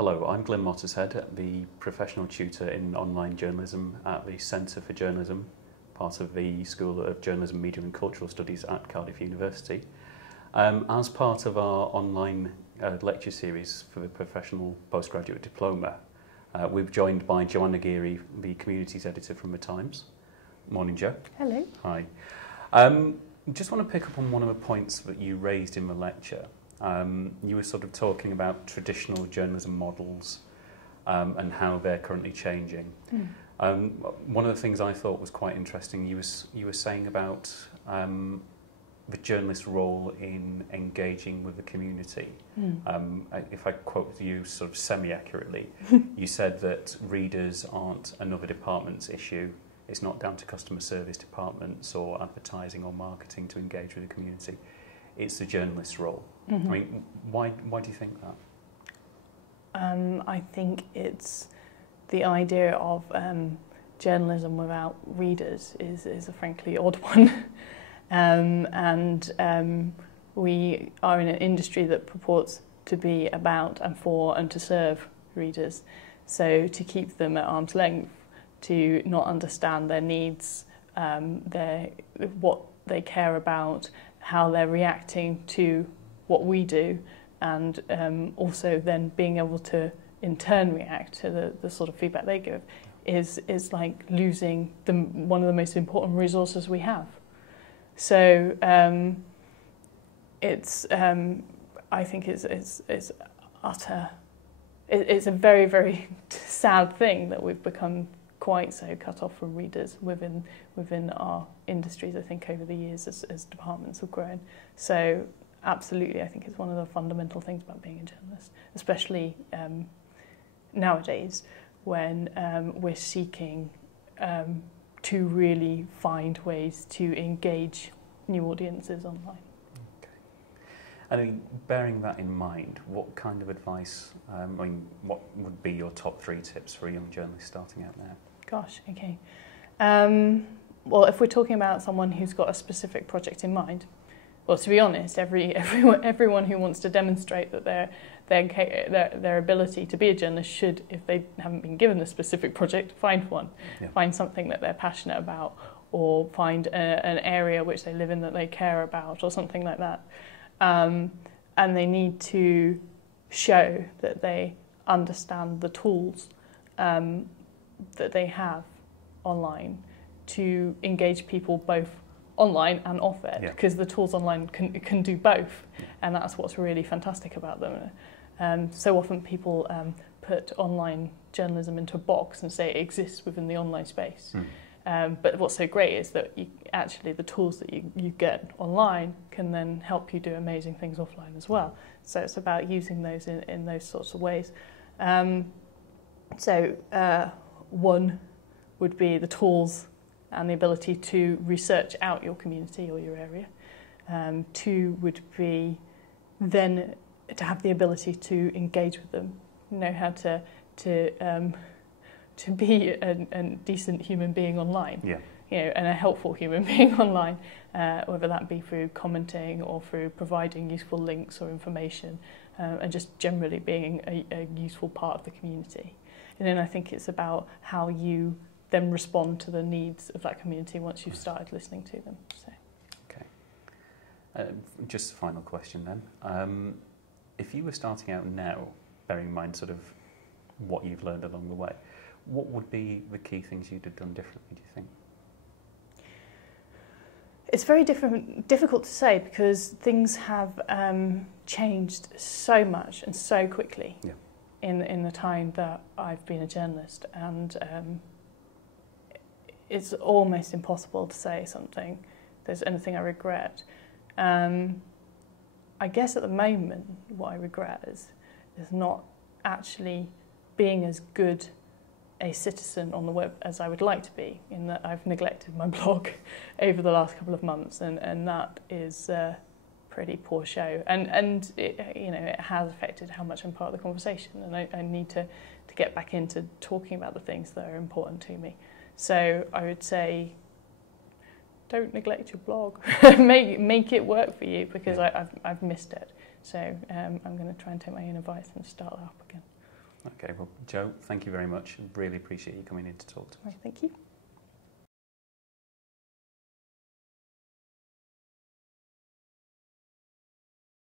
Hello, I'm Glyn Mottershead, the professional tutor in online journalism at the Centre for Journalism, part of the School of Journalism, Media and Cultural Studies at Cardiff University. As part of our online lecture series for the professional postgraduate diploma, we're joined by Joanna Geary, the communities editor from The Times. Morning, Jo. Hello. Hi. Just want to pick up on one of the points that you raised in the lecture. You were sort of talking about traditional journalism models and how they're currently changing. One of the things I thought was quite interesting, you were saying about the journalist's role in engaging with the community. If I quote you sort of semi-accurately, you said that readers aren't another department's issue. It's not down to customer service departments or advertising or marketing to engage with the community. It's the journalist's role. I mean, why do you think that? I think it's the idea of journalism without readers is a frankly odd one. We are in an industry that purports to be about and for and to serve readers. So to keep them at arm's length, to not understand their needs, what they care about, how they're reacting to what we do, and also then being able to in turn react to the sort of feedback they give is like losing one of the most important resources we have. So I think it's utter. It's a very, very sad thing that we've become quite so cut off from readers within our industries, I think, over the years as departments have grown. So absolutely, I think it's one of the fundamental things about being a journalist, especially nowadays when we're seeking to really find ways to engage new audiences online. Okay. I mean, bearing that in mind, what kind of advice, what would be your top 3 tips for a young journalist starting out now? Gosh, okay. Well, if we're talking about someone who's got a specific project in mind, well, to be honest, everyone who wants to demonstrate that their ability to be a journalist should, if they haven't been given a specific project, find one. Yeah. Find something that they're passionate about, or find an area which they live in that they care about, or something like that. And they need to show that they understand the tools that they have online to engage people both online and off it, because the tools online can do both, and that's what's really fantastic about them. So often people put online journalism into a box and say it exists within the online space. But what's so great is that actually the tools that you get online can then help you do amazing things offline as well. So it's about using those in those sorts of ways. One would be the tools and the ability to research out your community or your area. 2 would be then to have the ability to engage with them, know how to be a decent human being online, and a helpful human being online, whether that be through commenting or through providing useful links or information, and just generally being a useful part of the community. And then I think it's about how you then respond to the needs of that community once you've started listening to them. So. Okay. Just a final question then. If you were starting out now, bearing in mind sort of what you've learned along the way, what would be the key things you'd have done differently, do you think? It's very difficult to say, because things have changed so much and so quickly. In the time that I've been a journalist, and it's almost impossible to say something, if there's anything I regret. I guess at the moment what I regret is not actually being as good a citizen on the web as I would like to be, in that I've neglected my blog over the last couple of months, and that is pretty poor show, and it has affected how much I'm part of the conversation, and I need to get back into talking about the things that are important to me. So I would say, don't neglect your blog. make it work for you, because I've missed it. So I'm going to try and take my own advice and start that up again. Okay, well, Jo, thank you very much. Really appreciate you coming in to talk to us. Right, thank you.